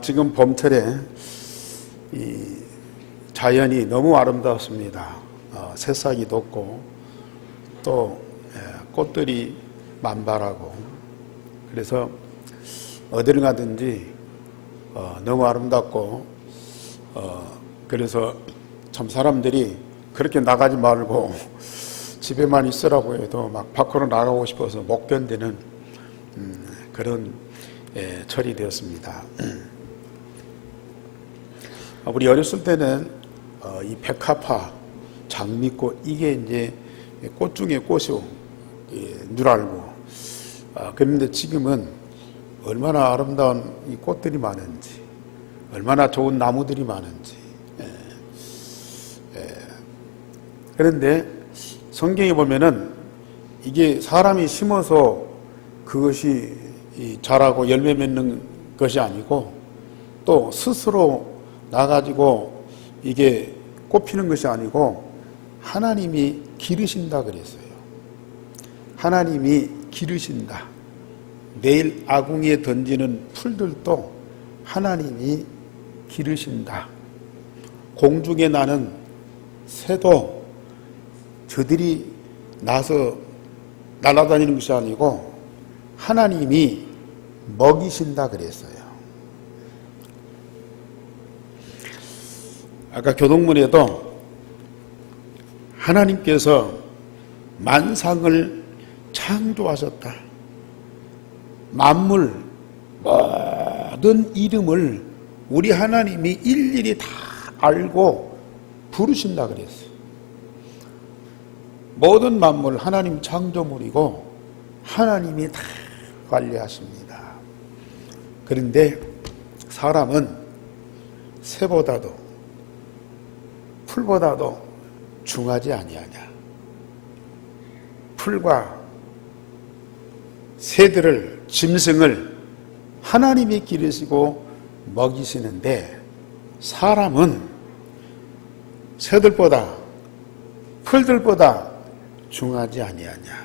지금 봄철에 이 자연이 너무 아름답습니다. 새싹이 돋고 또 꽃들이 만발하고, 그래서 어디를 가든지 너무 아름답고, 그래서 참 사람들이 그렇게 나가지 말고 집에만 있으라고 해도 막 밖으로 나가고 싶어서 못 견디는 그런 철이 되었습니다. 우리 어렸을 때는 이 백합화, 장미꽃, 이게 이제 꽃 중에 꽃이고 줄 알고, 그런데 지금은 얼마나 아름다운 이 꽃들이 많은지, 얼마나 좋은 나무들이 많은지. 그런데 성경에 보면은 이게 사람이 심어서 그것이 자라고 열매 맺는 것이 아니고, 또 스스로 나가지고 이게 꽃피는 것이 아니고 하나님이 기르신다 그랬어요. 하나님이 기르신다. 내일 아궁이에 던지는 풀들도 하나님이 기르신다. 공중에 나는 새도 저들이 나서 날아다니는 것이 아니고 하나님이 먹이신다 그랬어요. 아까 교동문에도 하나님께서 만상을 창조하셨다. 만물 모든 이름을 우리 하나님이 일일이 다 알고 부르신다 그랬어요. 모든 만물 하나님 창조물이고 하나님이 다 관리하십니다. 그런데 사람은 새보다도 풀보다도 중하지 아니하냐. 풀과 새들을, 짐승을 하나님이 기르시고 먹이시는데 사람은 새들보다 풀들보다 중하지 아니하냐.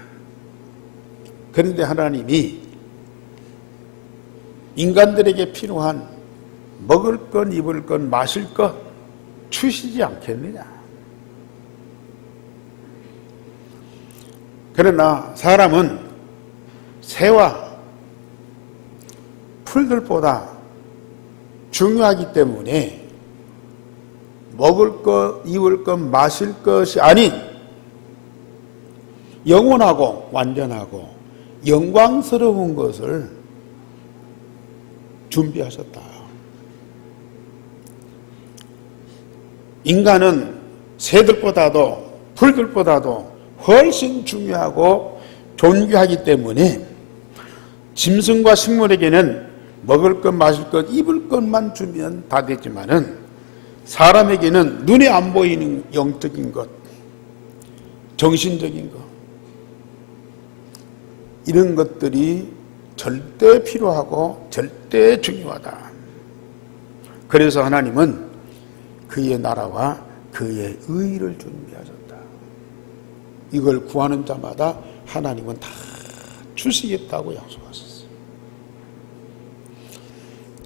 그런데 하나님이 인간들에게 필요한 먹을 것, 입을 것, 마실 것 주시지 않겠느냐. 그러나 사람은 새와 풀들보다 중요하기 때문에 먹을 것, 입을 것, 마실 것이 아닌 영원하고 완전하고 영광스러운 것을 준비하셨다. 인간은 새들보다도 풀들보다도 훨씬 중요하고 존귀하기 때문에 짐승과 식물에게는 먹을 것, 마실 것, 입을 것만 주면 다 되지만은 사람에게는 눈에 안 보이는 영적인 것, 정신적인 것, 이런 것들이 절대 필요하고 절대 중요하다. 그래서 하나님은 그의 나라와 그의 의를 준비하셨다. 이걸 구하는 자마다 하나님은 다 주시겠다고 약속하셨어요.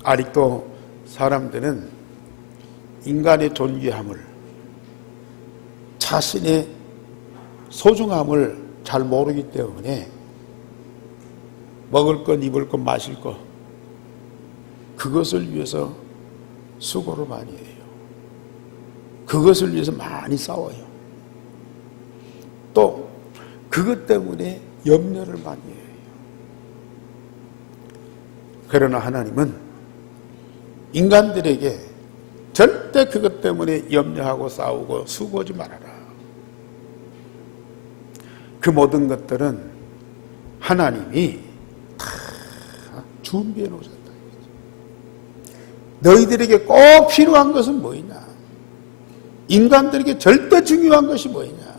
아직도 사람들은 인간의 존귀함을, 자신의 소중함을 잘 모르기 때문에 먹을 것, 입을 것, 마실 것, 그것을 위해서 수고를 많이 해요. 그것을 위해서 많이 싸워요. 또 그것 때문에 염려를 많이 해요. 그러나 하나님은 인간들에게 절대 그것 때문에 염려하고 싸우고 수고하지 말아라. 그 모든 것들은 하나님이 다 준비해 놓으셨다. 너희들에게 꼭 필요한 것은 뭐냐? 인간들에게 절대 중요한 것이 뭐냐?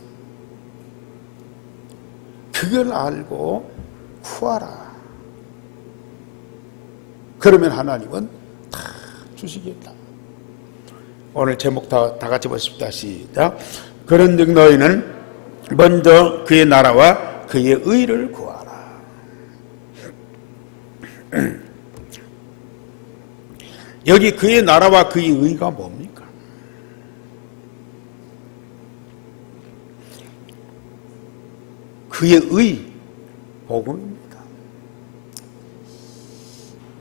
그걸 알고 구하라. 그러면 하나님은 다 주시겠다. 오늘 제목 다 같이 보십시다. 시작. 그런즉 너희는 먼저 그의 나라와 그의 의를 구하라. 여기 그의 나라와 그의 의가 뭡니까? 그의 의, 복음입니다.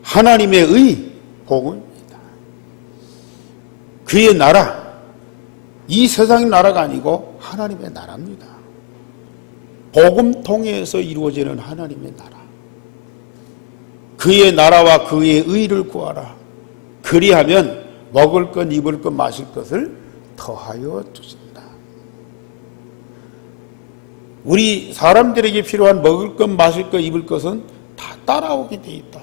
하나님의 의, 복음입니다. 그의 나라, 이 세상의 나라가 아니고 하나님의 나라입니다. 복음 통해서 이루어지는 하나님의 나라. 그의 나라와 그의 의를 구하라. 그리하면 먹을 것, 입을 것, 마실 것을 더하여 주신다. 우리 사람들에게 필요한 먹을 것, 마실 것, 입을 것은 다 따라오게 돼 있다.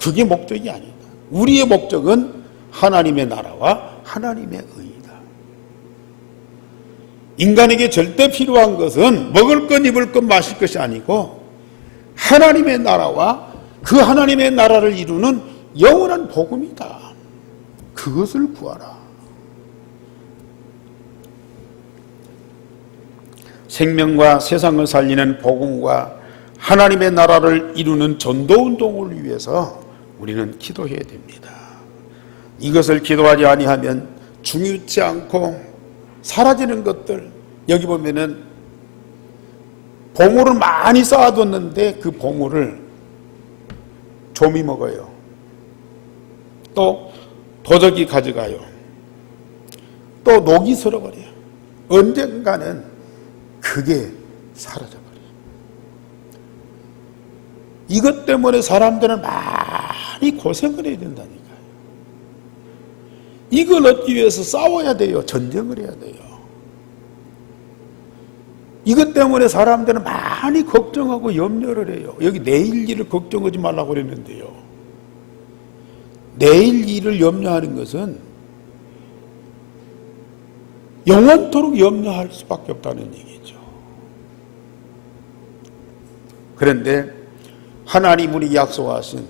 그게 목적이 아니다. 우리의 목적은 하나님의 나라와 하나님의 의이다. 인간에게 절대 필요한 것은 먹을 것, 입을 것, 마실 것이 아니고 하나님의 나라와 그 하나님의 나라를 이루는 영원한 복음이다. 그것을 구하라. 생명과 세상을 살리는 복음과 하나님의 나라를 이루는 전도운동을 위해서 우리는 기도해야 됩니다. 이것을 기도하지 아니하면 중요치 않고 사라지는 것들, 여기 보면은 보물을 많이 쌓아뒀는데 그 보물을 좀이 먹어요. 또 도적이 가져가요. 또 녹이 쓸어버려요. 언젠가는 그게 사라져버려요. 이것 때문에 사람들은 많이 고생을 해야 된다니까요. 이걸 얻기 위해서 싸워야 돼요. 전쟁을 해야 돼요. 이것 때문에 사람들은 많이 걱정하고 염려를 해요. 여기 내일 일을 걱정하지 말라고 그랬는데요. 내일 일을 염려하는 것은 영원토록 염려할 수밖에 없다는 얘기죠. 그런데 하나님 우리 약속하신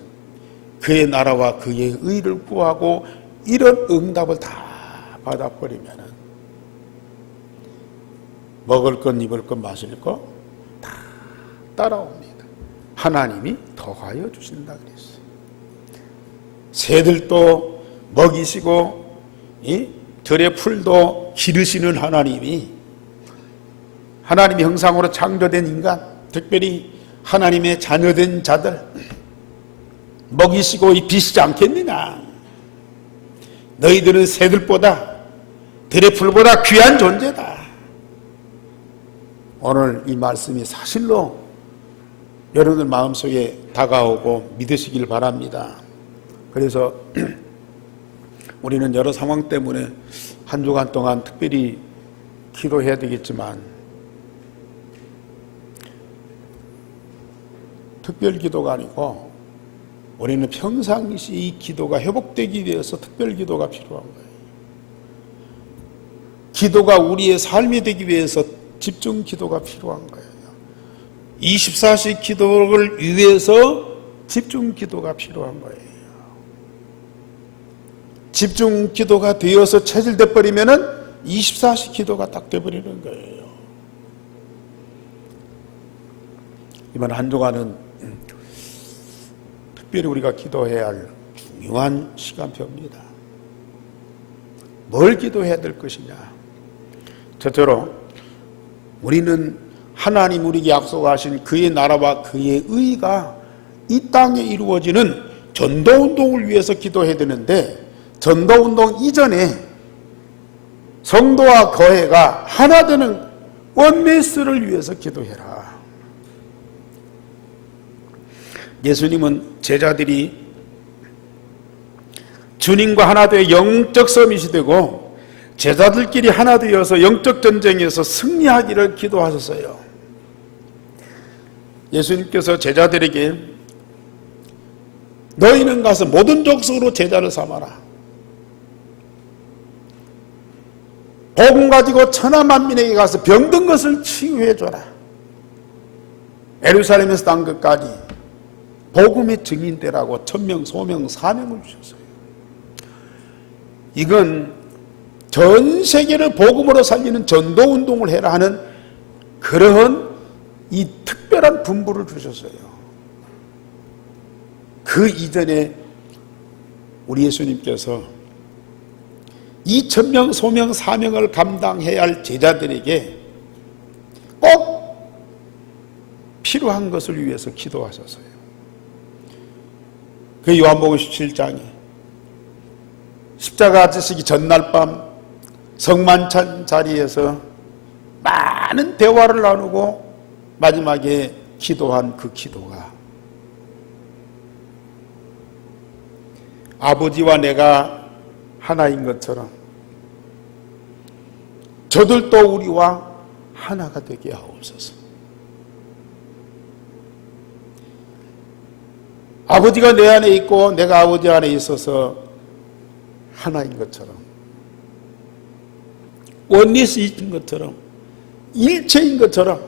그의 나라와 그의 의를 구하고 이런 응답을 다 받아버리면 먹을 것, 입을 것, 마실 것 다 따라옵니다. 하나님이 더하여 주신다 그랬어요. 새들도 먹이시고 이 들의 풀도 기르시는 하나님이 하나님의 형상으로 창조된 인간, 특별히 하나님의 자녀된 자들 먹이시고 입히시지 않겠느냐. 너희들은 새들보다 들의 풀보다 귀한 존재다. 오늘 이 말씀이 사실로 여러분들 마음속에 다가오고 믿으시길 바랍니다. 그래서 우리는 여러 상황 때문에 한 주간 동안 특별히 기도해야 되겠지만 특별 기도가 아니고 우리는 평상시 이 기도가 회복되기 위해서 특별 기도가 필요한 거예요. 기도가 우리의 삶이 되기 위해서 집중 기도가 필요한 거예요. 24시 기도를 위해서 집중 기도가 필요한 거예요. 집중 기도가 되어서 체질돼 버리면은 24시 기도가 딱 돼 버리는 거예요. 이번 한 주간은 특별히 우리가 기도해야 할 중요한 시간표입니다. 뭘 기도해야 될 것이냐? 첫째로 우리는 하나님 우리에게 약속하신 그의 나라와 그의 의가 이 땅에 이루어지는 전도운동을 위해서 기도해야 되는데 전도운동 이전에 성도와 교회가 하나 되는 원네스를 위해서 기도해라. 예수님은 제자들이 주님과 하나 되어 영적 서밋이 되고 제자들끼리 하나 되어서 영적 전쟁에서 승리하기를 기도하셨어요. 예수님께서 제자들에게 너희는 가서 모든 족속으로 제자를 삼아라. 복음 가지고 천하 만민에게 가서 병든 것을 치유해 줘라. 예루살렘에서 단 것까지 복음의 증인되라고 천명, 소명, 사명을 주셨어요. 이건 전 세계를 복음으로 살리는 전도운동을 해라 하는 그러한 이 특별한 분부를 주셨어요. 그 이전에 우리 예수님께서 이 천명, 소명, 사명을 감당해야 할 제자들에게 꼭 필요한 것을 위해서 기도하셨어요. 그 요한복음 17장에 십자가 지시기 전날 밤 성만찬 자리에서 많은 대화를 나누고 마지막에 기도한 그 기도가 아버지와 내가 하나인 것처럼 저들도 우리와 하나가 되게 하옵소서. 아버지가 내 안에 있고 내가 아버지 안에 있어서 하나인 것처럼, 원리스인 것처럼, 일체인 것처럼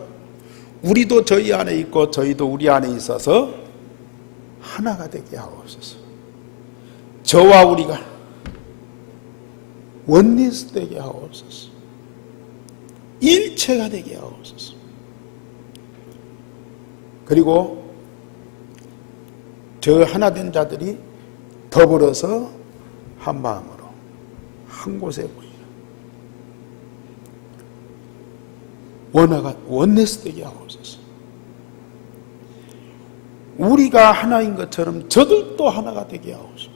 우리도 저희 안에 있고 저희도 우리 안에 있어서 하나가 되게 하옵소서. 저와 우리가 원리스 되게 하옵소서. 일체가 되게 하옵소서. 그리고 저 하나된 자들이 더불어서 한 마음으로 한 곳에 모이라. 원리스 되게 하옵소서. 우리가 하나인 것처럼 저들도 하나가 되게 하옵소서.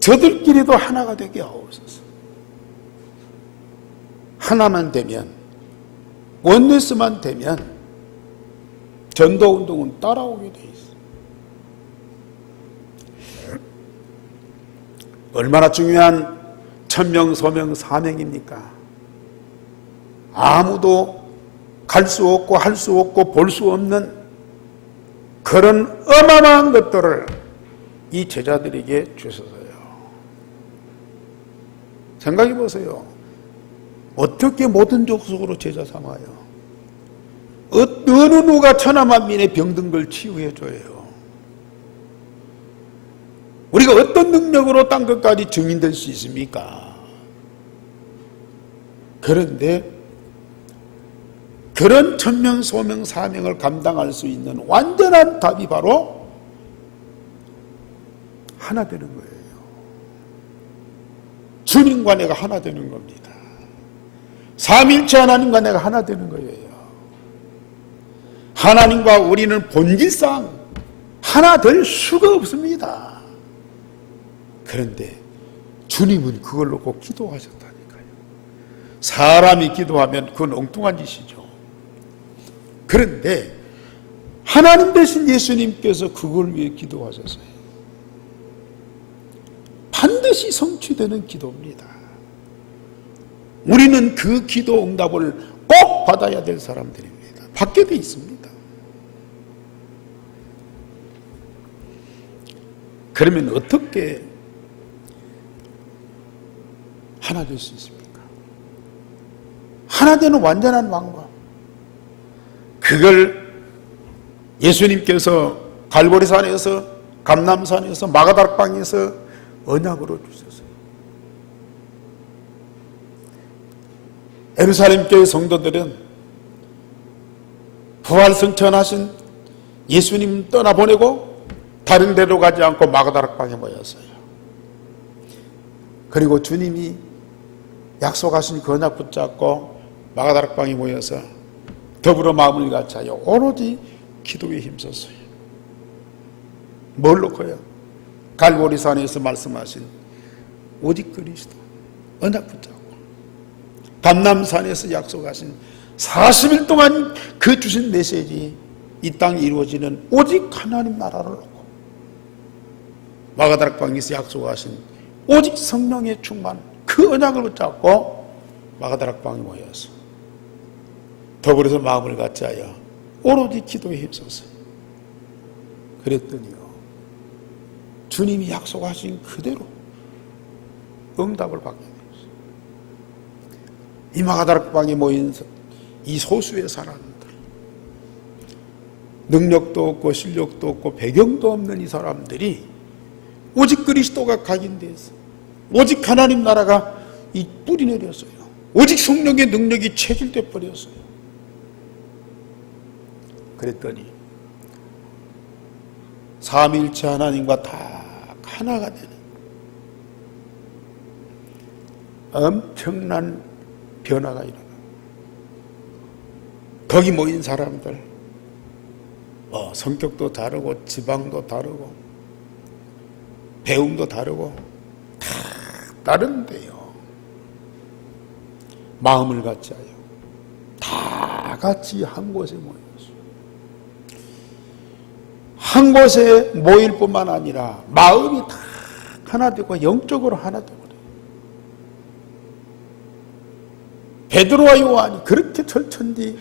저들끼리도 하나가 되게 하옵소서. 하나만 되면, 원리스만 되면 전도운동은 따라오게 돼 있어. 얼마나 중요한 천명, 소명, 사명입니까? 아무도 갈 수 없고 할 수 없고 볼 수 없는 그런 어마어마한 것들을 이 제자들에게 주셔서요. 생각해 보세요. 어떻게 모든 족속으로 제자 삼아요? 어느 누가 천하만민의 병든 걸 치유해 줘요? 우리가 어떤 능력으로 딴 것까지 증인될 수 있습니까? 그런데 그런 천명, 소명, 사명을 감당할 수 있는 완전한 답이 바로 하나 되는 거예요. 주님과 내가 하나 되는 겁니다. 삼일체 하나님과 내가 하나 되는 거예요. 하나님과 우리는 본질상 하나 될 수가 없습니다. 그런데 주님은 그걸 놓고 기도하셨다니까요. 사람이 기도하면 그건 엉뚱한 짓이죠. 그런데 하나님 대신 예수님께서 그걸 위해 기도하셨어요. 반드시 성취되는 기도입니다. 우리는 그 기도 응답을 꼭 받아야 될 사람들입니다. 받게 돼 있습니다. 그러면 어떻게 하나 될 수 있습니까? 하나 되는 완전한 방법. 그걸 예수님께서 갈보리산에서, 감람산에서, 마가다락방에서 언약으로 주셨어요. 예루살렘 교회 성도들은 부활승천하신 예수님 떠나보내고 다른 데로 가지 않고 마가다락방에 모였어요. 그리고 주님이 약속하신 그 언약 붙잡고 마가다락방에 모여서 더불어 마음을 같이하여 오로지 기도에 힘썼어요. 뭘 놓고요? 갈보리산에서 말씀하신 오직 그리스도 언약 붙잡고, 감람산에서 약속하신 40일 동안 그 주신 메시지, 이 땅에 이루어지는 오직 하나님 나라를 놓고, 마가다락방에서 약속하신 오직 성령의 충만, 그 언약을 붙잡고 마가다락방에 모여서 더불어서 마음을 같이하여 오로지 기도에 힘썼어요. 그랬더니요, 주님이 약속하신 그대로 응답을 받게 되었어요. 이 마가다락방에 모인 이 소수의 사람들, 능력도 없고 실력도 없고 배경도 없는 이 사람들이 오직 그리스도가 각인돼서 오직 하나님 나라가 이 뿌리 내렸어요. 오직 성령의 능력이 체질돼 버렸어요. 그랬더니 삼위일체 하나님과 다 하나가 되는 엄청난 변화가 일어나. 거기 모인 사람들 성격도 다르고 지방도 다르고 배움도 다르고 다 다른데요. 마음을 같이 하여 다 같이 한 곳에 모였어. 한 곳에 모일 뿐만 아니라 마음이 다 하나 되고 영적으로 하나 되고 그래요. 베드로와 요한이 그렇게 철천지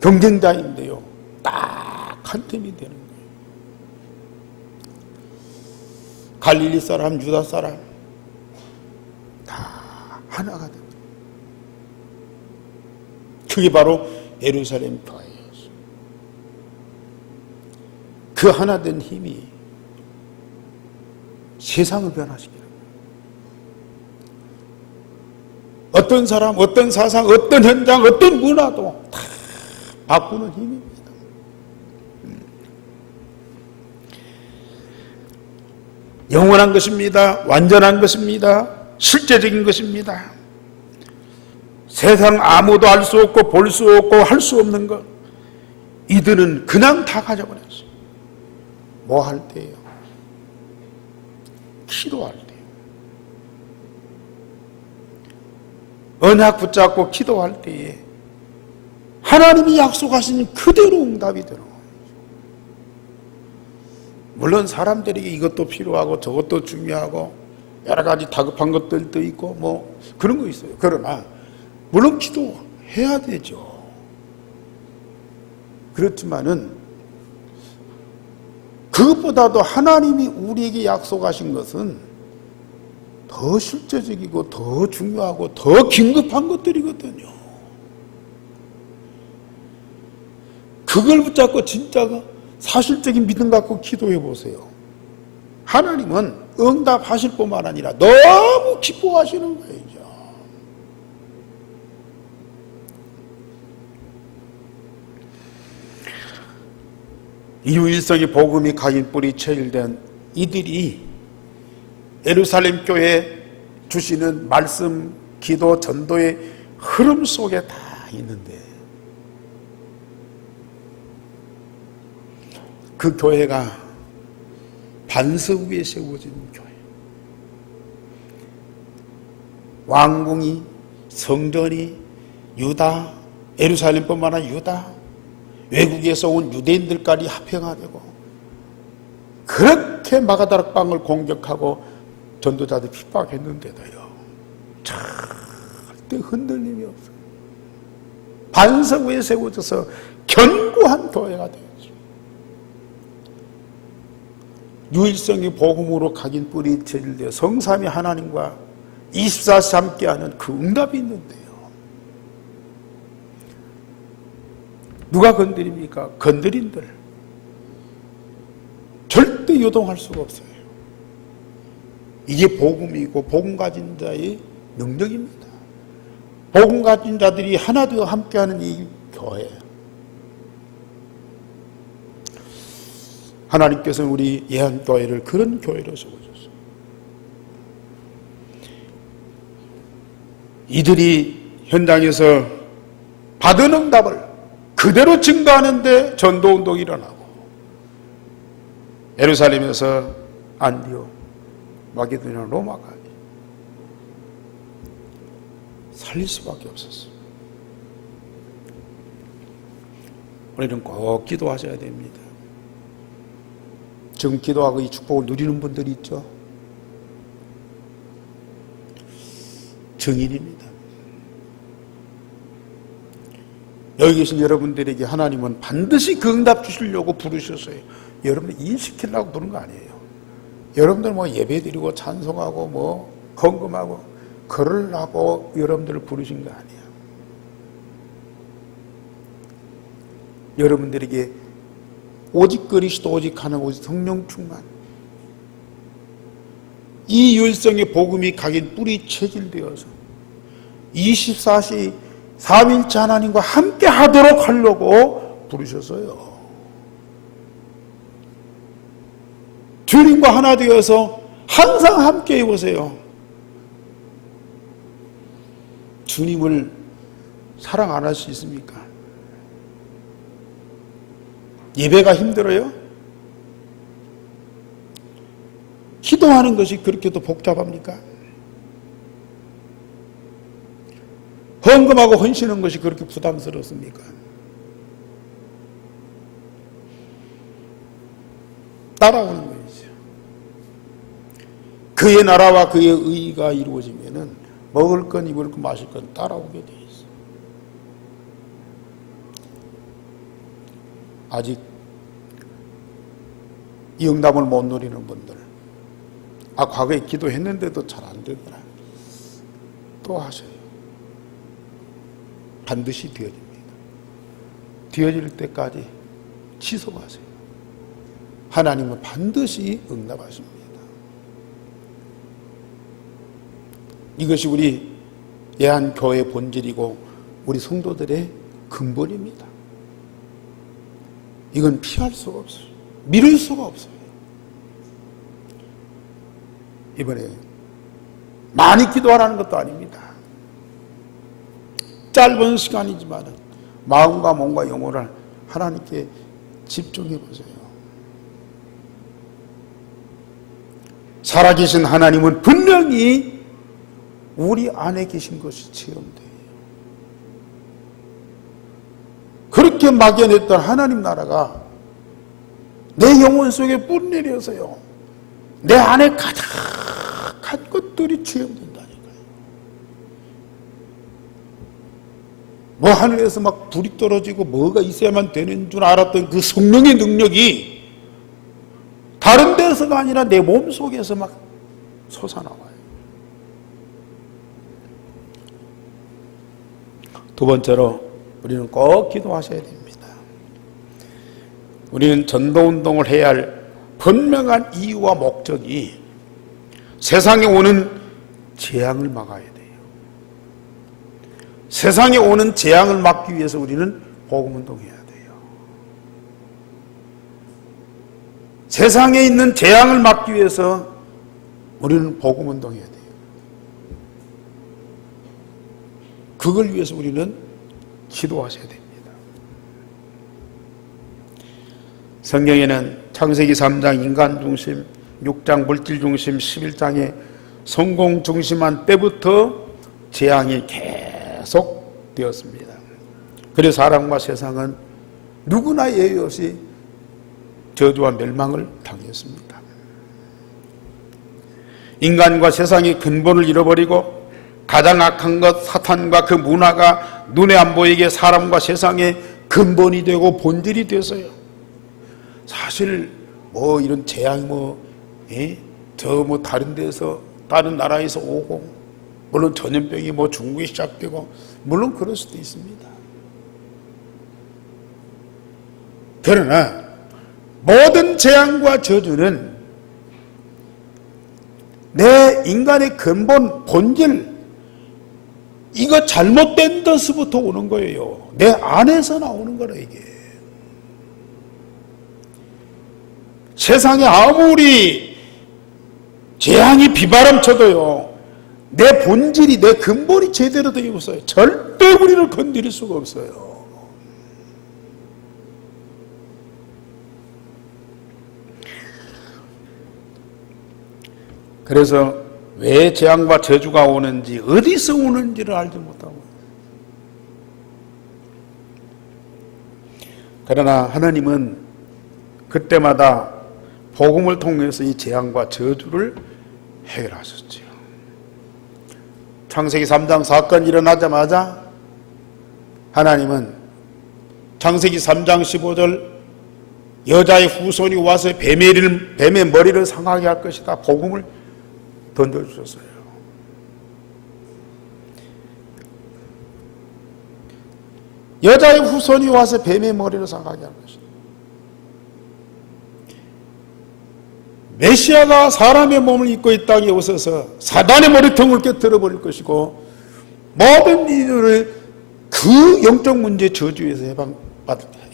경쟁자인데요. 딱 한 팀이 되는 거예요. 갈릴리 사람, 유다 사람 다 하나가 됩니다. 그게 바로 예루살렘 교회였어요. 그 하나 된 힘이 세상을 변화시키는 거예요. 어떤 사람, 어떤 사상, 어떤 현장, 어떤 문화도 다 바꾸는 힘입니다. 영원한 것입니다. 완전한 것입니다. 실제적인 것입니다. 세상 아무도 알 수 없고 볼 수 없고 할 수 없는 것, 이들은 그냥 다 가져버렸어요. 뭐 할 때예요? 기도할 때요. 언약 붙잡고 기도할 때에 하나님이 약속하신 그대로 응답이 들어와요. 물론 사람들에게 이것도 필요하고 저것도 중요하고 여러 가지 다급한 것들도 있고 뭐 그런 거 있어요. 그러나 물론 기도해야 되죠. 그렇지만은 그것보다도 하나님이 우리에게 약속하신 것은 더 실제적이고 더 중요하고 더 긴급한 것들이거든요. 그걸 붙잡고 진짜가 사실적인 믿음 갖고 기도해 보세요. 하나님은 응답하실 뿐만 아니라 너무 기뻐하시는 거예요. 유일성의 복음이 각인 뿌리 체일된 이들이 예루살렘 교회에 주시는 말씀, 기도, 전도의 흐름 속에 다 있는데 그 교회가 반석 위에 세워진 교회. 왕궁이, 성전이 유다, 예루살렘뿐만 아니라 유다, 외국에서 온 유대인들까지 합평하되고 그렇게 마가다락방을 공격하고 전도자들 핍박했는데도요, 절대 흔들림이 없어요. 반석 위에 세워져서 견고한 교회가 되었죠. 유일성의 복음으로 각인 뿌리 체질되어 성삼위 하나님과 24시 함께하는 그 응답이 있는데요. 누가 건드립니까? 건드린들 절대 요동할 수가 없어요. 이게 복음이고 복음 가진 자의 능력입니다. 복음 가진 자들이 하나 되어 함께하는 이 교회, 하나님께서는 우리 예한교회를 그런 교회로 세워줬어요. 이들이 현장에서 받은 응답을 그대로 증거하는데 전도운동이 일어나고 예루살렘에서 안디옥, 마게도냐, 로마까지 살릴 수밖에 없었어요. 우리는 꼭 기도하셔야 됩니다. 지금 기도하고 이 축복을 누리는 분들이 있죠. 증인입니다. 여기 계신 여러분들에게 하나님은 반드시 그 응답 주시려고 부르셨어요. 여러분을 일시키려고 부른 거 아니에요. 여러분들 뭐 예배드리고 찬송하고 뭐 헌금하고 그러려고 여러분들을 부르신 거 아니에요. 여러분들에게 오직 그리스도, 오직 하나, 오직 성령 충만, 이 유일성의 복음이 각인 뿌리 체질되어서 24시 삼위일체 하나님과 함께 하도록 하려고 부르셨어요. 주님과 하나 되어서 항상 함께 해보세요. 주님을 사랑 안 할 수 있습니까? 예배가 힘들어요? 기도하는 것이 그렇게도 복잡합니까? 헌금하고 헌신하는 것이 그렇게 부담스럽습니까? 따라오는 거죠. 그의 나라와 그의 의가 이루어지면은 먹을 건 입을 건 마실 건 따라오게 돼 있어. 아직 이 응답을 못 누리는 분들, 과거에 기도했는데도 잘 안 되더라, 또 하셔요. 반드시 되어집니다. 되어질 때까지 지속하세요. 하나님은 반드시 응답하십니다. 이것이 우리 예한교회의 본질이고 우리 성도들의 근본입니다. 이건 피할 수가 없어요. 미룰 수가 없어요. 이번에 많이 기도하라는 것도 아닙니다. 짧은 시간이지만 마음과 몸과 영혼을 하나님께 집중해 보세요. 살아계신 하나님은 분명히 우리 안에 계신 것이 체험돼요. 그렇게 막연했던 하나님 나라가 내 영혼 속에 뿌리내려서요, 내 안에 가득한 것들이 체험된다니까요. 뭐 하늘에서 막 불이 떨어지고 뭐가 있어야만 되는 줄 알았던 그 성령의 능력이 다른 데서가 아니라 내 몸 속에서 막 솟아나와요. 두 번째로 우리는 꼭 기도하셔야 됩니다. 우리는 전도운동을 해야 할 분명한 이유와 목적이 세상에 오는 재앙을 막아야 돼요. 세상에 오는 재앙을 막기 위해서 우리는 복음운동해야 돼요. 세상에 있는 재앙을 막기 위해서 우리는 복음운동해야 돼요. 그걸 위해서 우리는 기도하셔야 됩니다. 성경에는 창세기 3장 인간 중심, 6장 물질 중심, 11장에 성공 중심한 때부터 재앙이 계속 되었습니다. 그래서 사람과 세상은 누구나 예외 없이 저주와 멸망을 당했습니다. 인간과 세상의 근본을 잃어버리고 가장 악한 것 사탄과 그 문화가 눈에 안 보이게 사람과 세상의 근본이 되고 본질이 되었어요. 사실 뭐 이런 재앙 저 뭐 다른 데서 다른 나라에서 오고, 물론 전염병이 뭐 중국에 시작되고, 물론 그럴 수도 있습니다. 그러나 모든 재앙과 저주는 내 인간의 근본 본질, 이거 잘못된 데서부터 오는 거예요. 내 안에서 나오는 거라 이게. 세상에 아무리 재앙이 비바람 쳐도요, 내 본질이, 내 근본이 제대로 되어 없어요. 절대 우리를 건드릴 수가 없어요. 그래서 왜 재앙과 저주가 오는지, 어디서 오는지를 알지 못하고, 그러나 하나님은 그때마다 복음을 통해서 이 재앙과 저주를 해결하셨지요. 창세기 3장 사건이 일어나자마자 하나님은 창세기 3장 15절 여자의 후손이 와서 뱀의 머리를 상하게 할 것이다, 복음을 던져주셨어요. 여자의 후손이 와서 뱀의 머리를 상하게 할 것이다. 메시아가 사람의 몸을 입고 이 땅에 오셔서 사단의 머리통을 깨뜨려 버릴 것이고, 모든 이들을 그 영적 문제 저주에서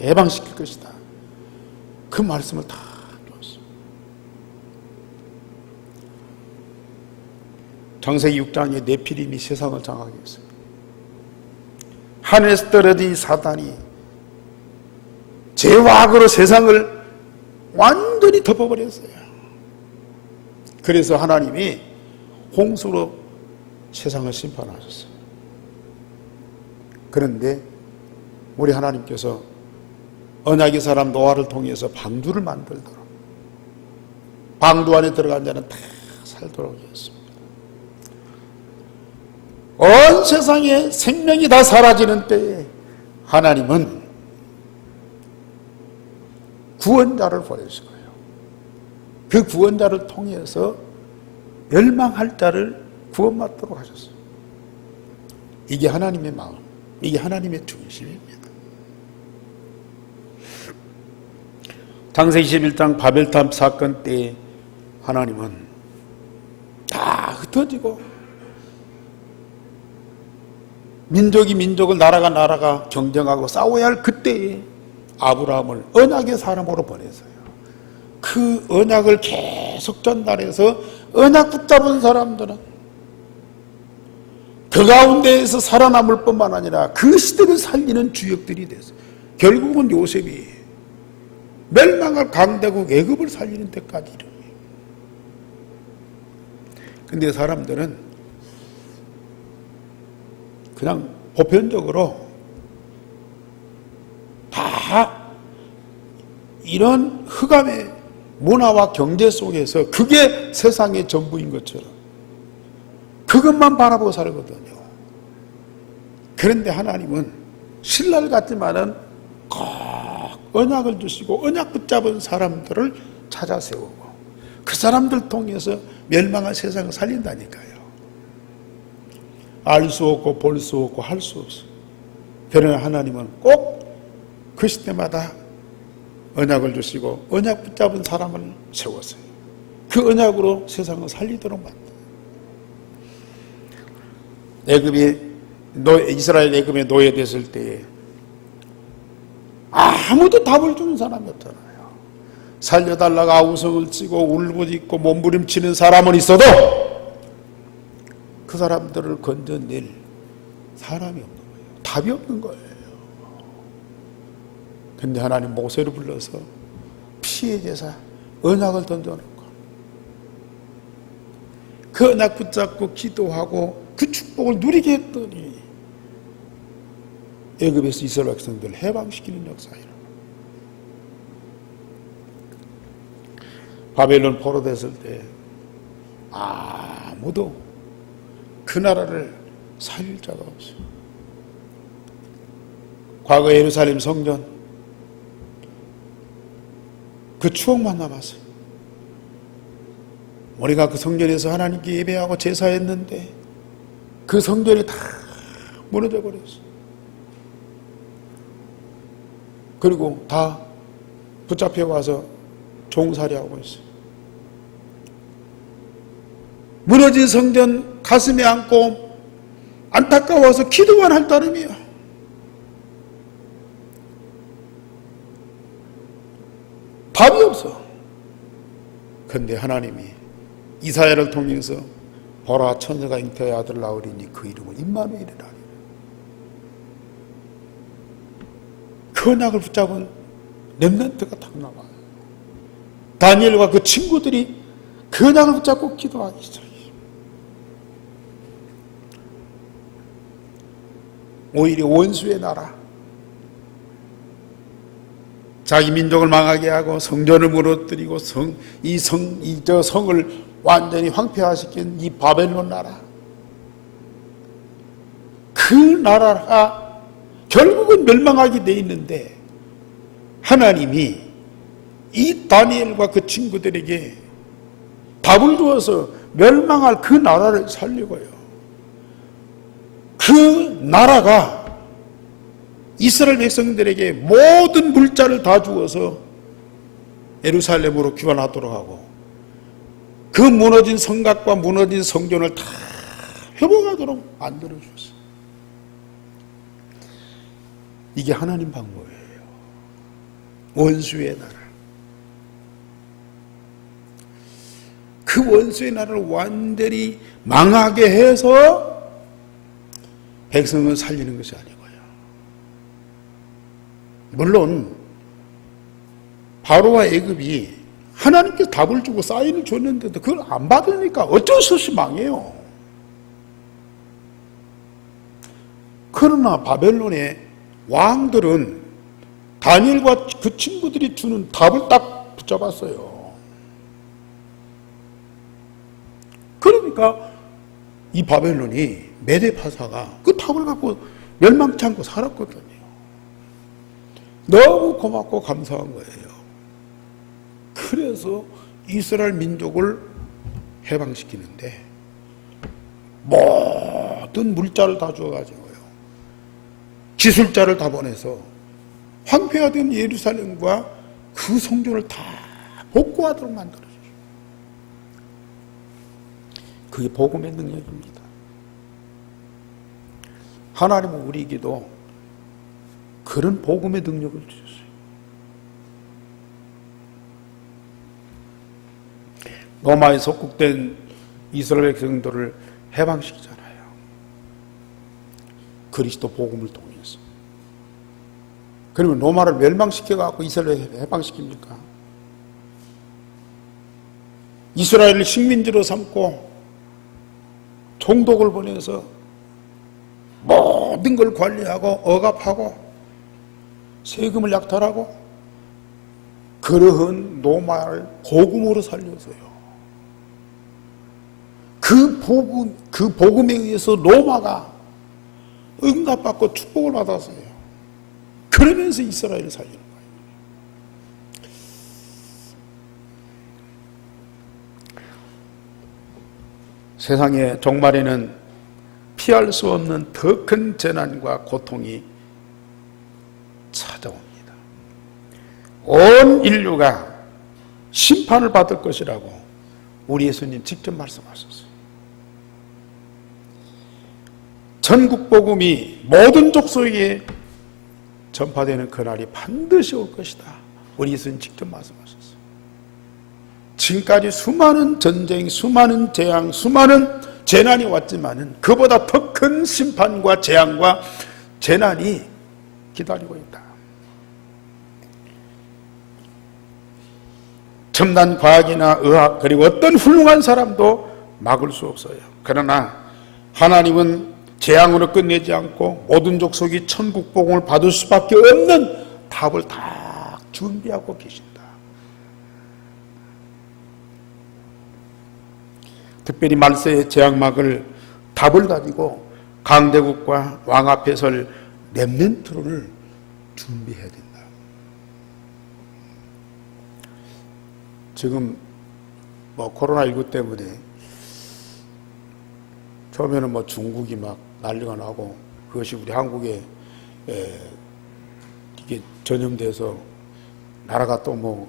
해방시킬 것이다. 그 말씀을 다 줬어요. 창세기 6장에 네피림이 세상을 장악했어요. 하늘에서 떨어진 이 사단이 죄와 악으로 세상을 완전히 덮어버렸어요. 그래서 하나님이 홍수로 세상을 심판하셨어요. 그런데 우리 하나님께서 언약의 사람 노아를 통해서 방주를 만들도록, 방주 안에 들어간 자는 다 살도록 했습니다. 온 세상에 생명이 다 사라지는 때에 하나님은 구원자를 보내신 거예요. 그 구원자를 통해서 멸망할 자를 구원받도록 하셨어요. 이게 하나님의 마음, 이게 하나님의 중심입니다. 창세기 21장 바벨탑 사건 때에 하나님은 다 흩어지고 민족이 민족을, 나라가 나라가 경쟁하고 싸워야 할 그때에 아브라함을 언약의 사람으로 보내서요. 그 언약을 계속 전달해서 언약 붙잡은 사람들은 그 가운데에서 살아남을 뿐만 아니라 그 시대를 살리는 주역들이 됐어요. 결국은 요셉이 멸망할 강대국 애굽을 살리는 데까지 이르러요. 근데 사람들은 그냥 보편적으로 다 이런 흑암의 문화와 경제 속에서 그게 세상의 전부인 것처럼 그것만 바라보고 살거든요. 그런데 하나님은 신랄 같지만은 꼭 언약을 주시고 언약 붙잡은 사람들을 찾아 세우고 그 사람들 통해서 멸망한 세상을 살린다니까요. 알 수 없고 볼 수 없고 할 수 없어. 그러나 하나님은 꼭 그 시대마다 언약을 주시고 언약 붙잡은 사람을 세웠어요. 그 언약으로 세상을 살리도록 만들어요. 이스라엘 애굽에 노예됐을 때에 아무도 답을 주는 사람이 없잖아요. 살려달라고 아우성을 치고 울부짖고 몸부림치는 사람은 있어도 그 사람들을 건져낼 사람이 없는 거예요. 답이 없는 거예요. 근데 하나님 모세를 불러서 피의 제사, 언약을 던져놓고 그 언약 붙잡고 기도하고 그 축복을 누리게 했더니 애굽에서 이스라엘 백성들을 해방시키는 역사예요. 바벨론 포로됐을 때 아무도 그 나라를 살릴 자가 없어요. 과거 예루살렘 성전 그 추억만 남았어요. 우리가 그 성전에서 하나님께 예배하고 제사했는데 그 성전이 다 무너져 버렸어요. 그리고 다 붙잡혀 와서 종살이하고 있어요. 무너진 성전 가슴에 안고 안타까워서 기도만 할 따름이야. 답이 없어. 그런데 하나님이 이사야를 통해서 보라 처녀가 잉태의 아들 낳으리니 그 이름을 임마누엘이라. 그 언약을 붙잡은 렘넌트가 딱 나와요. 다니엘과 그 친구들이 그 언약을 붙잡고 기도하기 시작해요. 오히려 원수의 나라, 자기 민족을 망하게 하고 성전을 무너뜨리고 저 성을 완전히 황폐화시킨 이 바벨론 나라, 그 나라가 결국은 멸망하게 돼 있는데 하나님이 이 다니엘과 그 친구들에게 답을 주어서 멸망할 그 나라를 살리고요. 그 나라가 이스라엘 백성들에게 모든 물자를 다 주어서 예루살렘으로 귀환하도록 하고 그 무너진 성곽과 무너진 성전을 다 회복하도록 만들어 주었어요. 이게 하나님 방법이에요. 원수의 나라. 그 원수의 나라를 완전히 망하게 해서 백성을 살리는 것이 아니고요. 물론 바로와 애굽이 하나님께서 답을 주고 사인을 줬는데도 그걸 안 받으니까 어쩔 수 없이 망해요. 그러나 바벨론의 왕들은 다니엘과 그 친구들이 주는 답을 딱 붙잡았어요. 그러니까 이 바벨론이 메데파사가 그 답을 갖고 멸망치 않고 살았거든요. 너무 고맙고 감사한 거예요. 그래서 이스라엘 민족을 해방시키는데 모든 물자를 다 주어가지고요, 기술자를 다 보내서 황폐화된 예루살렘과 그 성전을 다 복구하도록 만들어줘요. 그게 복음의 능력입니다. 하나님은 우리에게도 그런 복음의 능력을 주셨어요. 로마에 속국된 이스라엘 백성들을 해방시키잖아요. 그리스도 복음을 통해서. 그러면 로마를 멸망시켜갖고 이스라엘을 해방시킵니까? 이스라엘을 식민지로 삼고 총독을 보내서 모든 걸 관리하고 억압하고 세금을 약탈하고 그러한 로마를 복음으로 살려서요, 그 복음에 의해서 로마가 응답받고 축복을 받았어요. 그러면서 이스라엘을 살리는 거예요. 세상의 종말에는 피할 수 없는 더 큰 재난과 고통이 찾아옵니다. 온 인류가 심판을 받을 것이라고 우리 예수님 직접 말씀하셨어요. 전국 복음이 모든 족속에게 전파되는 그날이 반드시 올 것이다. 우리 예수님 직접 말씀하셨어요. 지금까지 수많은 전쟁, 수많은 재앙, 수많은 재난이 왔지만은 그보다 더 큰 심판과 재앙과 재난이 기다리고 있다. 첨단 과학이나 의학 그리고 어떤 훌륭한 사람도 막을 수 없어요. 그러나 하나님은 재앙으로 끝내지 않고 모든 족속이 천국 복음을 받을 수밖에 없는 답을 다 준비하고 계신다. 특별히 말세의 재앙막을 답을 가지고 강대국과 왕 앞에 설 렘넌트를 준비해야 된다. 지금 코로나19 때문에 처음에는 중국이 막 난리가 나고 그것이 우리 한국에 이게 전염돼서 나라가 또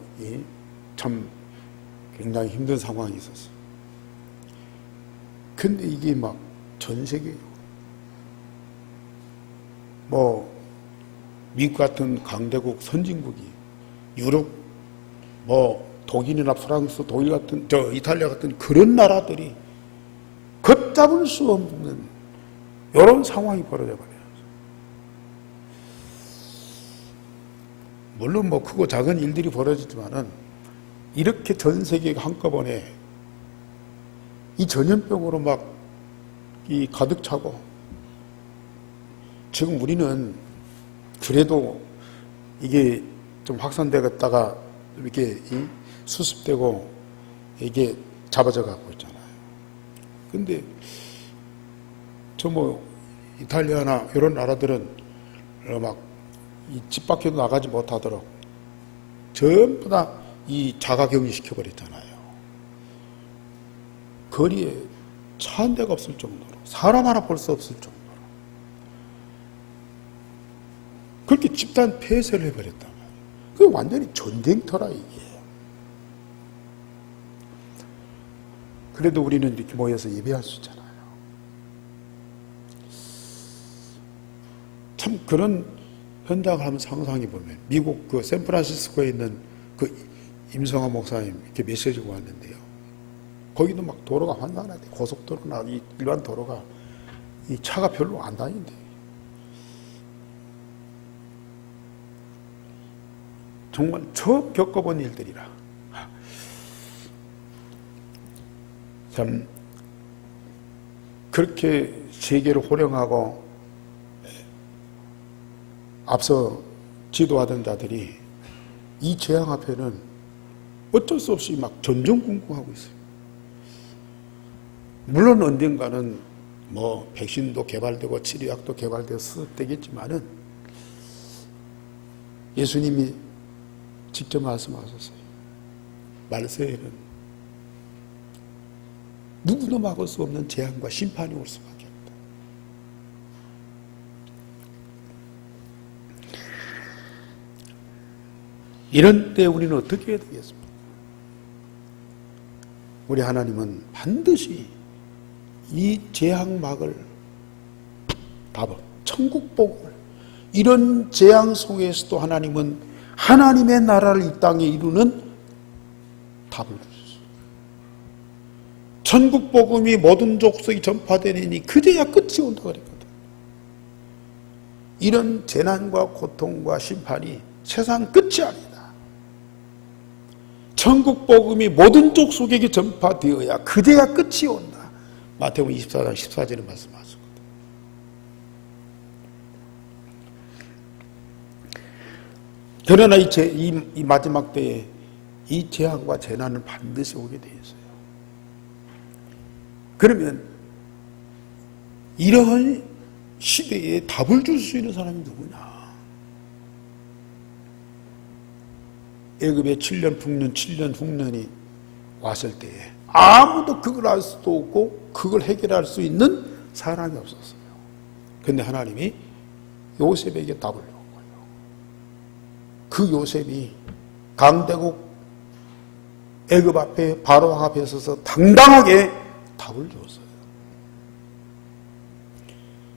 참 굉장히 힘든 상황이 있었어요. 근데 이게 전 세계예요. 미국 같은 강대국 선진국이, 유럽, 독일이나 프랑스, 독일 같은, 이탈리아 같은 그런 나라들이 걷잡을 수 없는 이런 상황이 벌어져 버려요. 물론 크고 작은 일들이 벌어지지만은 이렇게 전 세계가 한꺼번에 이 전염병으로 가득 차고, 지금 우리는 그래도 이게 좀 확산되었다가 이렇게 수습되고 이게 잡아져 가고 있잖아요. 근데 이탈리아나 이런 나라들은 이 집 밖에도 나가지 못하도록 전부 다 이 자가격리 시켜버렸잖아요. 거리에 차 한 대가 없을 정도로, 사람 하나 볼 수 없을 정도로 그렇게 집단 폐쇄를 해버렸단 말이에요. 그게 완전히 전쟁터라 이게. 그래도 우리는 이렇게 모여서 예배할 수 있잖아요. 참 그런 현장을 한번 상상해 보면, 미국 샌프란시스코에 있는 임성환 목사님 이렇게 메시지가 왔는데요. 거기도 도로가 환장하대. 고속도로나 이 일반 도로가 이 차가 별로 안 다닌대. 정말 처음 겪어본 일들이라 참 그렇게 세계를 호령하고 앞서 지도하던 자들이 이 재앙 앞에는 어쩔 수 없이 막 전전긍긍하고 있어요. 물론 언젠가는 뭐 백신도 개발되고 치료약도 개발돼서 되겠지만은 예수님이 직접 말씀하셨어요. 말세에는 누구도 막을 수 없는 재앙과 심판이 올 수밖에 없다. 이런 때 우리는 어떻게 해야 되겠습니까? 우리 하나님은 반드시 이 재앙막을 답을, 천국복음을, 이런 재앙 속에서도 하나님은 하나님의 나라를 이 땅에 이루는 답을 주셨어요. 천국복음이 모든 족속이 전파되니 그제야 끝이 온다 그랬거든. 이런 재난과 고통과 심판이 세상 끝이 아니다. 천국복음이 모든 족속에게 전파되어야 그제야 끝이 온다. 마태복음 24장 14절에 말씀하셨거든. 그러나 이 마지막 때에 이 재앙과 재난은 반드시 오게 되어 있어요. 그러면 이러한 시대에 답을 줄 수 있는 사람이 누구냐? 애굽의 7년 풍년, 7년 흉년이 왔을 때에 아무도 그걸 알 수도 없고 그걸 해결할 수 있는 사람이 없었어요. 그런데 하나님이 요셉에게 답을 준 거예요. 그 요셉이 강대국 애굽 앞에 바로 왕 앞에 서서 당당하게 답을 줬어요.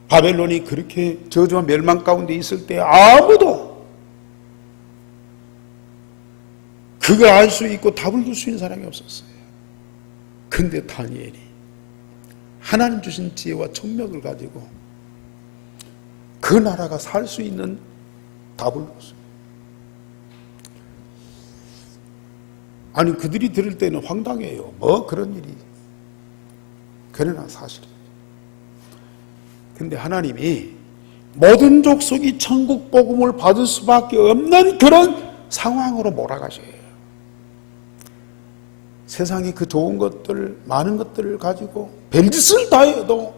바벨론이 그렇게 저주와 멸망 가운데 있을 때 아무도 그걸 알 수 있고 답을 줄 수 있는 사람이 없었어요. 근데 다니엘이 하나님 주신 지혜와 총명을 가지고 그 나라가 살 수 있는 답을 줬어요. 아니 그들이 들을 때는 황당해요. 뭐 그런 일이. 그러나 사실이에요. 근데 하나님이 모든 족속이 천국 복음을 받을 수밖에 없는 그런 상황으로 몰아가셔요. 세상에 그 좋은 것들, 많은 것들을 가지고 별짓을 다 해도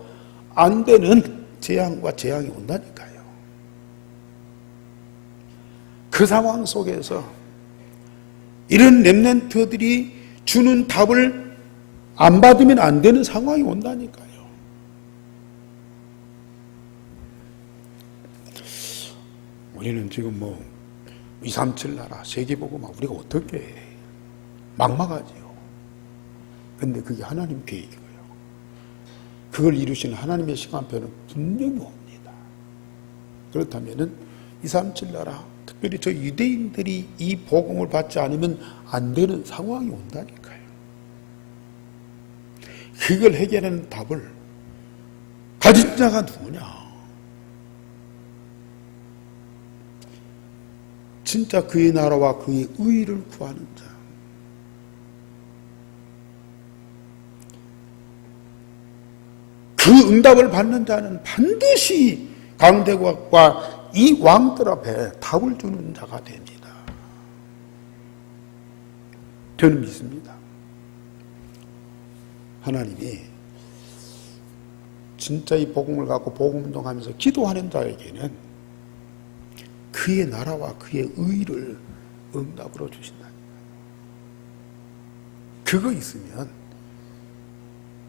안 되는 재앙과 재앙이 온다니까요. 그 상황 속에서 이런 렘넌트들이 주는 답을 안 받으면 안 되는 상황이 온다니까요. 우리는 지금 뭐 237 나라 세계보고만 우리가 어떻게 해? 막막하지요. 근데 그게 하나님 계획이고요. 그걸 이루시는 하나님의 시간표는 분명히 옵니다. 그렇다면은 237 나라, 특별히 저 유대인들이 이 복음을 받지 않으면 안 되는 상황이 온다니까요. 그걸 해결하는 답을 가진 자가 누구냐? 진짜 그의 나라와 그의 의를 구하는 자. 그 응답을 받는 자는 반드시 강대국과 이 왕들 앞에 답을 주는 자가 됩니다. 저는 믿습니다. 하나님이 진짜 이 복음을 갖고 복음 운동하면서 기도하는 자에게는 그의 나라와 그의 의를 응답으로 주신다. 그거 있으면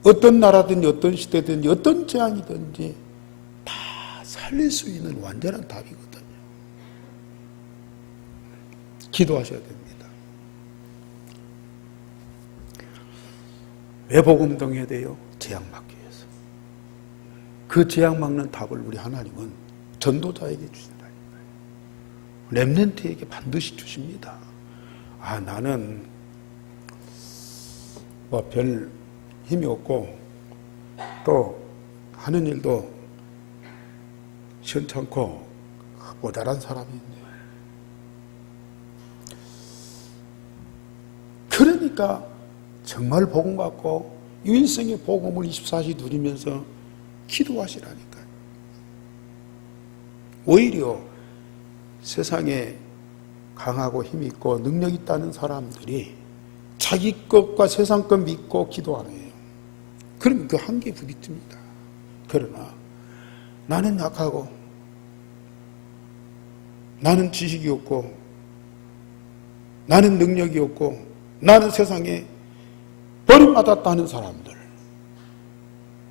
어떤 나라든지 어떤 시대든지 어떤 재앙이든지 다 살릴 수 있는 완전한 답이거든요. 기도하셔야 됩니다. 왜 복음운동 해야 돼요? 재앙 막기 위해서. 그 재앙 막는 답을 우리 하나님은 전도자에게 주신다니까요. 렘넌트에게 반드시 주십니다. 아, 나는 뭐 별 힘이 없고 또 하는 일도 시원찮고 모자란 사람이 있네요. 그러니까 정말 복음 갖고 유일성의 복음을 24시 누리면서 기도하시라니까요. 오히려 세상에 강하고 힘 있고 능력 있다는 사람들이 자기 것과 세상 것 믿고 기도하는 거예요. 그러면 그 한계에 부딪힙니다. 그러나 나는 약하고 나는 지식이 없고 나는 능력이 없고 나는 세상에 버림받았다는 사람들,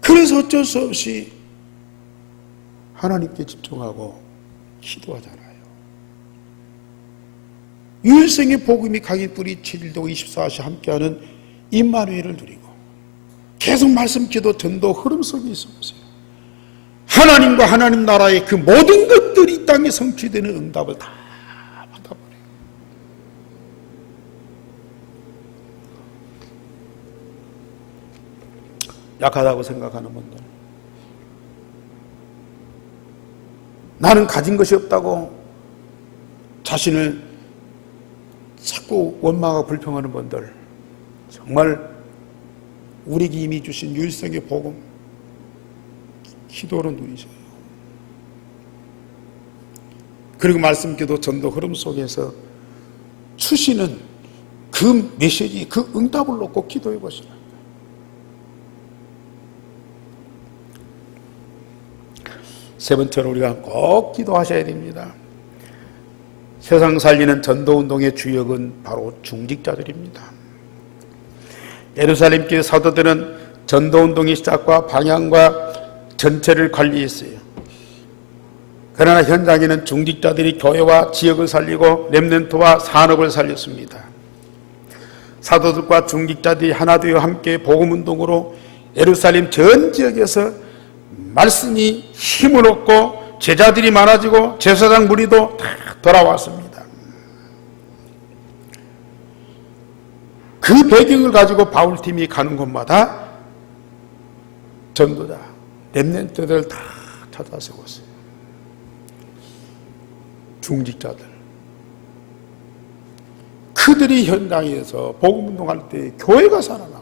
그래서 어쩔 수 없이 하나님께 집중하고 기도하잖아요. 유일성의 복음이 각인 뿌리 7일도 24시 함께하는 임마누엘을 누리고 계속 말씀, 기도, 전도 흐름 속에 있어보세요. 하나님과 하나님 나라의 그 모든 것들이 이 땅에 성취되는 응답을 다 받아버려요. 약하다고 생각하는 분들, 나는 가진 것이 없다고 자신을 자꾸 원망하고 불평하는 분들, 정말 우리에게 이미 주신 유일성의 복음 기도로 누리세요. 그리고 말씀, 기도, 전도 흐름 속에서 주시는 그 메시지, 그 응답을 놓고 기도해 보시라. 세 번째로 우리가 꼭 기도하셔야 됩니다. 세상 살리는 전도운동의 주역은 바로 중직자들입니다. 예루살렘 교회 사도들은 전도운동의 시작과 방향과 전체를 관리했어요. 그러나 현장에는 중직자들이 교회와 지역을 살리고 렘넌트와 산업을 살렸습니다. 사도들과 중직자들이 하나 되어 함께 복음운동으로 예루살렘 전 지역에서 말씀이 힘을 얻고 제자들이 많아지고 제사장 무리도 다 돌아왔습니다. 그 배경을 가지고 바울팀이 가는 곳마다 전도자, 렘넌트들 다 찾아 세웠어요. 중직자들. 그들이 현장에서 복음운동할 때 교회가 살아나고요.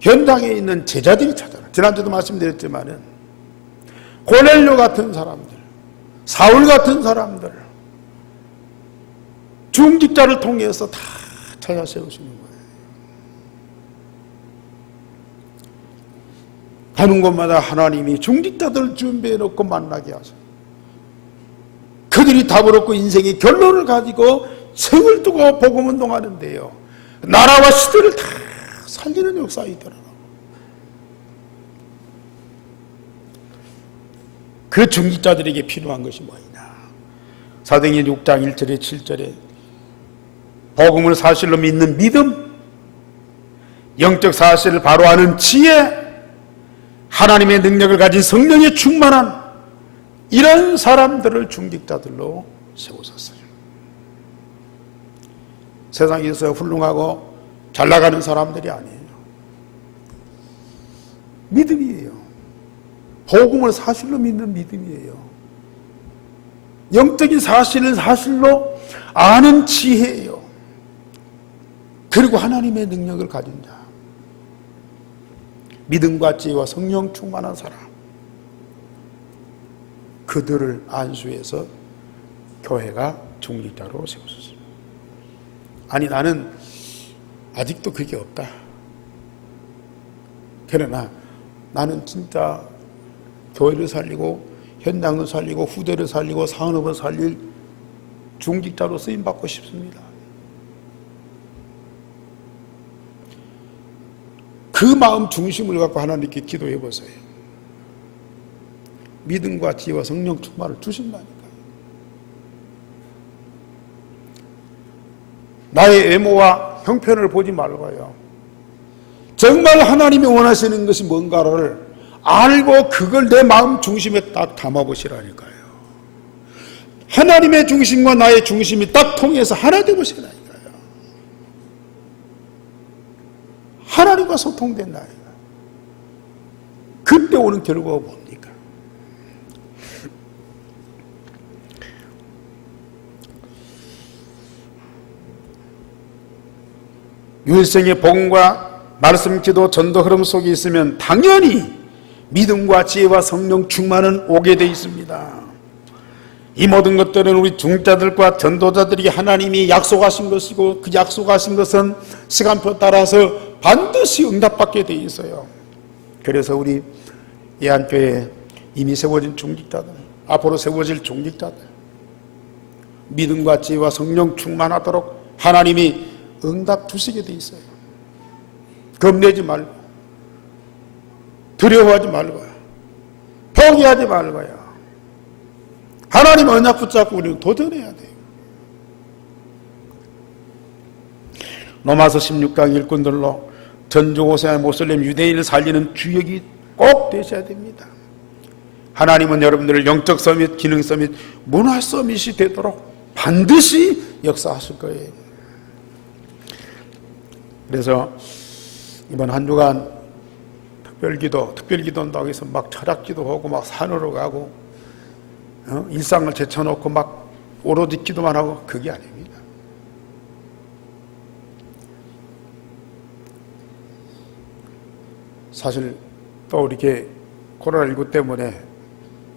현장에 있는 제자들이 찾아나. 지난주도 말씀드렸지만은 고넬료 같은 사람들, 사울 같은 사람들, 중직자를 통해서 다 찾아 세우시는 거예요. 가는 곳마다 하나님이 중직자들을 준비해 놓고 만나게 하셔요. 그들이 답을 얻고 인생의 결론을 가지고 성을 두고 복음운동하는데요, 나라와 시대를 다 살리는 역사가 있더라고요. 그 중직자들에게 필요한 것이 뭐냐? 사도행전 6장 1절에 7절에 복음을 사실로 믿는 믿음, 영적 사실을 바로 아는 지혜, 하나님의 능력을 가진 성령의 충만한 이런 사람들을 중직자들로 세우셨어요. 세상에서 훌륭하고 잘 나가는 사람들이 아니에요. 믿음이에요. 복음을 사실로 믿는 믿음이에요. 영적인 사실을 사실로 아는 지혜예요. 그리고 하나님의 능력을 가진 자, 믿음과 지혜와 성령 충만한 사람, 그들을 안수해서 교회가 중직자로 세웠습니다. 아니, 나는 아직도 그게 없다. 그러나 나는 진짜 교회를 살리고 현장을 살리고 후대를 살리고 산업을 살릴 중직자로 쓰임받고 싶습니다. 그 마음 중심을 갖고 하나님께 기도해 보세요. 믿음과 지혜와 성령 충만을 주신다니까요. 나의 외모와 형편을 보지 말고요, 정말 하나님이 원하시는 것이 뭔가를 알고 그걸 내 마음 중심에 딱 담아보시라니까요. 하나님의 중심과 나의 중심이 딱 통해서 하나 되보시라니까요. 하나님과 소통된다니까요. 그때 오는 결과가 뭡니까? 일생의 복음과 말씀, 기도, 전도 흐름 속에 있으면 당연히 믿음과 지혜와 성령 충만은 오게 돼 있습니다. 이 모든 것들은 우리 중자들과 전도자들에게 하나님이 약속하신 것이고, 그 약속하신 것은 시간표 따라서 반드시 응답받게 돼 있어요. 그래서 우리 예한교회에 이미 세워진 중직자들, 앞으로 세워질 중직자들, 믿음과 지혜와 성령 충만하도록 하나님이 응답 주시게 돼 있어요. 겁내지 말고, 두려워하지 말고요, 포기하지 말고요. 하나님 언약 붙잡고 우리는 도전해야 돼요. 로마서 16강 일꾼들로 전주고생의 모슬림 유대인을 살리는 주역이 꼭 되셔야 됩니다. 하나님은 여러분들을 영적 서밋, 기능 서밋, 문화 서밋이 되도록 반드시 역사하실 거예요. 그래서 이번 한 주간 특별기도 한다고 해서 막 철학기도 하고 막 산으로 가고 일상을 제쳐놓고 막 오로지 기도만 하고, 그게 아닙니다. 사실 또 이렇게 코로나19 때문에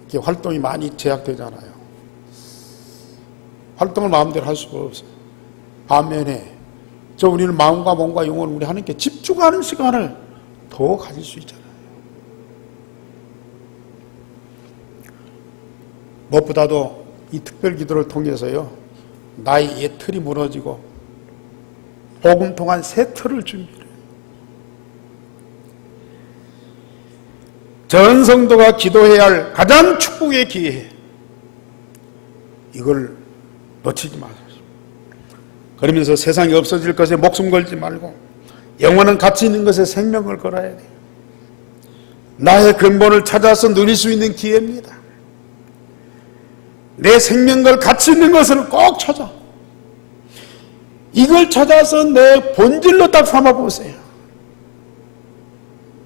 이렇게 활동이 많이 제약되잖아요. 활동을 마음대로 할 수가 없어요. 반면에 우리는 마음과 몸과 영혼을 우리 하나님께 집중하는 시간을 더 가질 수 있잖아요. 무엇보다도 이 특별 기도를 통해서요, 나의 옛 틀이 무너지고 복음 통한 새 틀을 준비해요. 전 성도가 기도해야 할 가장 축복의 기회, 이걸 놓치지 마세요. 그러면서 세상이 없어질 것에 목숨 걸지 말고 영원한 가치 있는 것에 생명을 걸어야 돼요. 나의 근본을 찾아서 누릴 수 있는 기회입니다. 내 생명과 가치 있는 것을 꼭 찾아, 이걸 찾아서 내 본질로 딱 삼아보세요.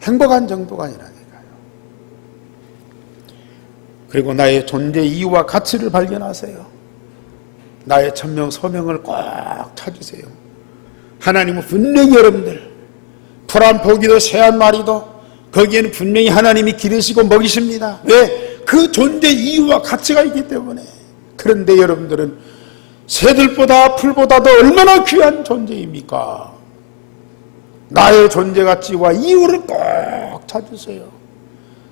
행복한 정도가 아니라니까요. 그리고 나의 존재 이유와 가치를 발견하세요. 나의 천명 소명을 꼭 찾으세요. 하나님은 분명히 여러분들 풀한 포기도 새 한 마리도 거기에는 분명히 하나님이 기르시고 먹이십니다. 왜? 그 존재 이유와 가치가 있기 때문에. 그런데 여러분들은 새들보다 풀보다도 얼마나 귀한 존재입니까? 나의 존재 가치와 이유를 꼭 찾으세요.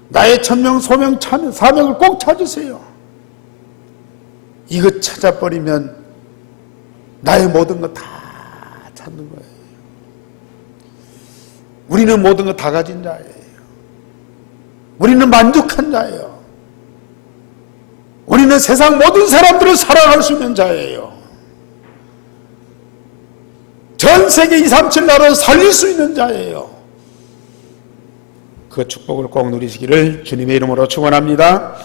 나의 천명 소명 사명을 꼭 찾으세요. 이거 찾아버리면 나의 모든 거 다 찾는 거예요. 우리는 모든 거 다 가진 자예요. 우리는 만족한 자예요. 우리는 세상 모든 사람들을 사랑할 수 있는 자예요. 전 세계 237 나라를 살릴 수 있는 자예요. 그 축복을 꼭 누리시기를 주님의 이름으로 축원합니다.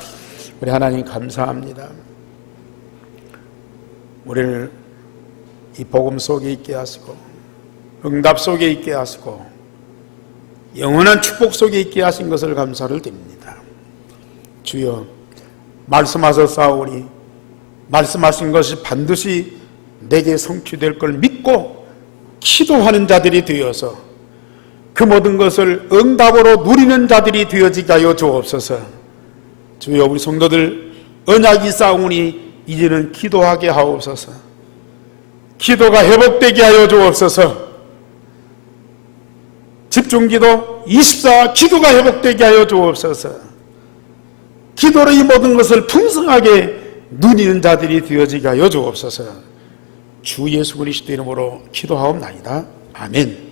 우리 하나님 감사합니다. 우리를 이 복음 속에 있게 하시고 응답 속에 있게 하시고 영원한 축복 속에 있게 하신 것을 감사를 드립니다. 주여, 말씀하셨사오니 말씀하신 것이 반드시 내게 성취될 걸 믿고 기도하는 자들이 되어서 그 모든 것을 응답으로 누리는 자들이 되어지게 하여 주옵소서. 주여, 우리 성도들 언약이 싸우니 이제는 기도하게 하옵소서. 기도가 회복되게 하여 주옵소서. 집중기도 24 기도가 회복되게 하여 주옵소서. 기도로 이 모든 것을 풍성하게 누리는 자들이 되어지게 하여 주옵소서. 주 예수 그리스도 이름으로 기도하옵나이다. 아멘.